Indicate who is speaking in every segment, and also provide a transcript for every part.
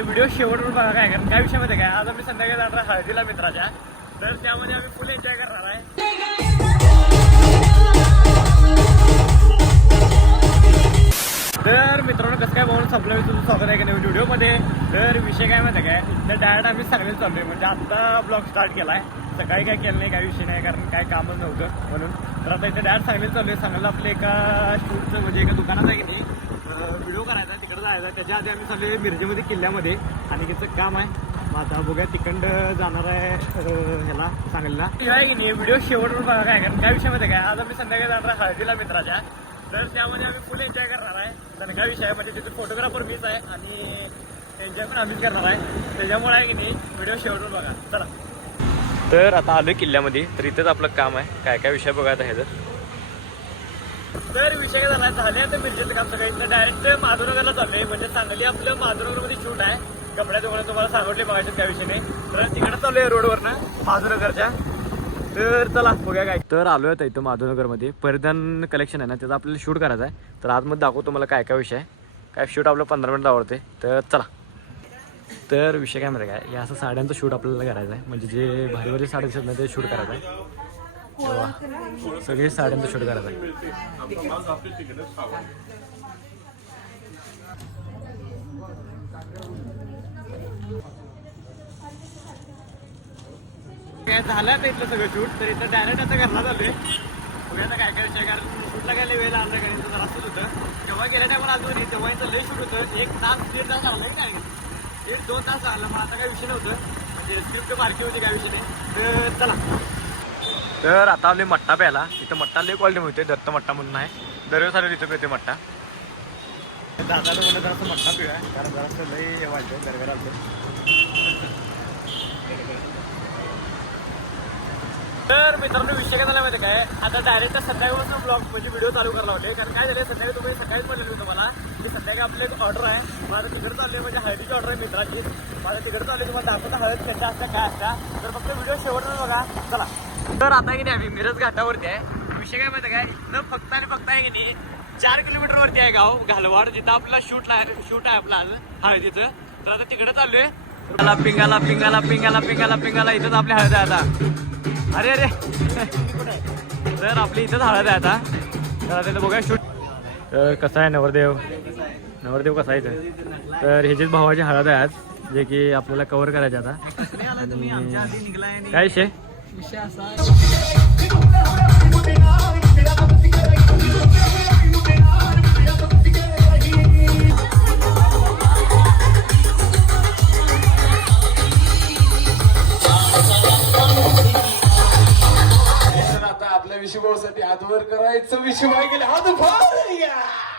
Speaker 1: Video शेवटवर बघा काय कारण काय विषय माहिती आहे काय? आज आम्ही संध्याकाळी जाणार आहे हळदीला मित्राच्या. तर त्यामध्ये आम्ही फुल एन्जॉय करणार आहे. तर मित्रांनो कसं काय बघून संपलं मी तुझं स्वागत आहे की नवीन व्हिडिओमध्ये. तर विषय काय माहिती आहे काय? तर डायरेक्ट आम्ही सगळेच चाललोय. म्हणजे आता ब्लॉग स्टार्ट केलाय. सकाळी काय केलं नाही काय विषय नाही कारण काय कामच नव्हतं म्हणून. तर आता इथे डायरेक्ट सांगलीच चाललोय. सांगायला आपलं एका शूटचं म्हणजे एका दुकानात आहे की नाही त्याच्या आधी आम्ही चाललोय मिरजेमध्ये किल्ल्यामध्ये. आणि त्याचं काम आहे आता बघूया तिकडं जाणार आहे ह्याला सांगलीला. आहे की नाही व्हिडिओ शेवटवर बघा काय कारण काय विषय माहिती आहे काय? आज आम्ही संध्याकाळी जाणार आहे हळदीला मित्राच्या. तर त्यामध्ये आम्ही फुल एन्जॉय करणार आहे. तर काय विषय आहे म्हणजे तिथे फोटोग्राफर मीच आहे आणि एन्जॉय पण आम्हीच करणार आहे. त्याच्यामुळे आहे की नाही व्हिडिओ शेवटवर बघा. चला. तर आता आलोय किल्ल्यामध्ये. तर इथंच आपलं काम आहे. काय काय विषय बघायचा आहे तर. तर विषय काय झाला झाले आता मिरजेचं काम सगळं. डायरेक्ट माधुनगरला चाललंय. म्हणजे सांगली आपलं माधुनगरमध्ये शूट आहे. कपड्या दुकानात तुम्हाला सांगितले बघायचं त्या विषयी तर तिकडे चाललोय रोडवर ना माधुनगरच्या. तर चला बघूया काय. तर आलोय आता इथं माधुनगरमध्ये. परिधान कलेक्शन आहे ना त्याचं आपल्याला शूट करायचं आहे. तर आतमध्ये दाखवतो तुम्हाला काय काय विषय आहे. काय शूट आपलं पंधरा मिनिट आवडते. तर चला. तर विषय काय माहिती काय या असं साड्यांचं शूट आपल्याला करायचं आहे. म्हणजे जे भारी भारी साड्या दिसत नाही ते शूट करायचं आहे. तेव्हा सगळे साड्यांचं शूट करायचं काय झालं आता इथलं सगळं शूट. तर इथं डायरेक्ट आता घरला झालोय बघूया आता काय काय कारण शूटला गेले वेळ आणला कारण जरा असत होतं. तेव्हा गेल्या टायमाला अजून नाही तेव्हा इथं लय शूट होतं. एक तास दीड तास लागला काय? नाही एक दोन तास आलं मग आता काय विषय नव्हतं. म्हणजे स्क्रिप्ट मार्की होती काय विषय नाही. तर चला. तर आता आपले मट्टा प्यायला. इथं मट्टा लय क्वालिटी मिळते दत्त मट्टा म्हणून आहे. दरवेळेस आले तिथं पिते मट्टा. दादाला म्हणलं जरासं मट्टा पिऊया कारण जरासं लय वाटतं दरवेळेला तर मित्रांनो विषय काय झाला माहिती काय? आता डायरेक्ट सकाळीपासून ब्लॉग म्हणजे व्हिडिओ चालू करायला होते कारण काय झालं सकाळी तुम्ही सकाळीच म्हणलेलं होतं मला की सकाळी आपले एक ऑर्डर आहे. माझं तिकडे चालले म्हणजे हळदीची ऑर्डर आहे मित्राची. माझं तिकडे चालले तुम्हाला दाखवता हळद कशा असता काय असता. तर फक्त व्हिडिओ शेवटचा बघा. चला. तर आता की नाही आम्ही मिरज घाटावरती आहे. विषय काय माहिती काय? इथं फक्त आणि फक्त आहे की नाही चार किलोमीटर वरती आहे गाव घालवाड जिथं आपला शूट आहे शूट आहे आपला आज हळदीचं तर आता तिकडे चाललोय. पिंगाला पिंगाला पिंगाला पिंगाला पिंगाला पिंगाला इथंच आपली हळद आहे आता. अरे अरे. तर आपली इथंच हळद आहे आता. तर बघा शूट तर कसं आहे नवरदेव? नवरदेव कसा आहे तर ह्याचीच भावाची हळद आहे आज जे की आपल्याला कव्हर करायचे आता. काय विषय?
Speaker 2: तर आता आपल्या विषुभाऊसाठी हातवर करायचं. विषय गेले. हात फार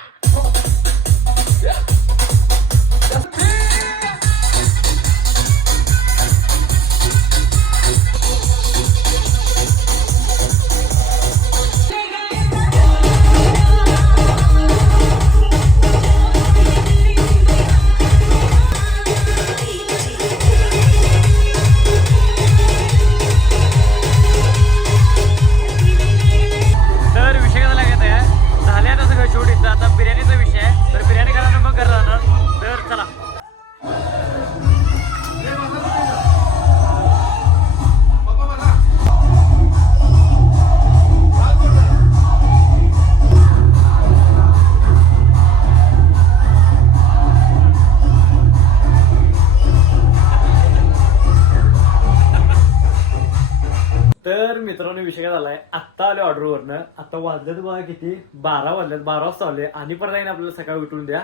Speaker 1: तर मित्रांनो विषय काय झालाय? आत्ता आले ऑर्डरवरनं. आता वाजल्यात बघा किती? बारा वाजल्यात बारा वाजता आले आणि पण नाही आपल्याला सकाळी उठून द्या.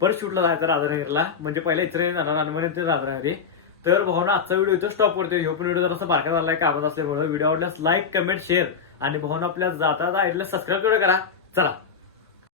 Speaker 1: परत शूटला जायचं राधानगरला. म्हणजे पहिला इतर जाणार आणि मग राधानगरी. तर भावना आजचा व्हिडिओ इथं स्टॉप करतोय ह्यो पण व्हिडिओ जरासा बारका झालाय कामात असल्यामुळे. व्हिडिओ आवडल्यास लाईक कमेंट शेअर आणि भावना आपल्या जाता आईला सबस्क्राईब करा. चला.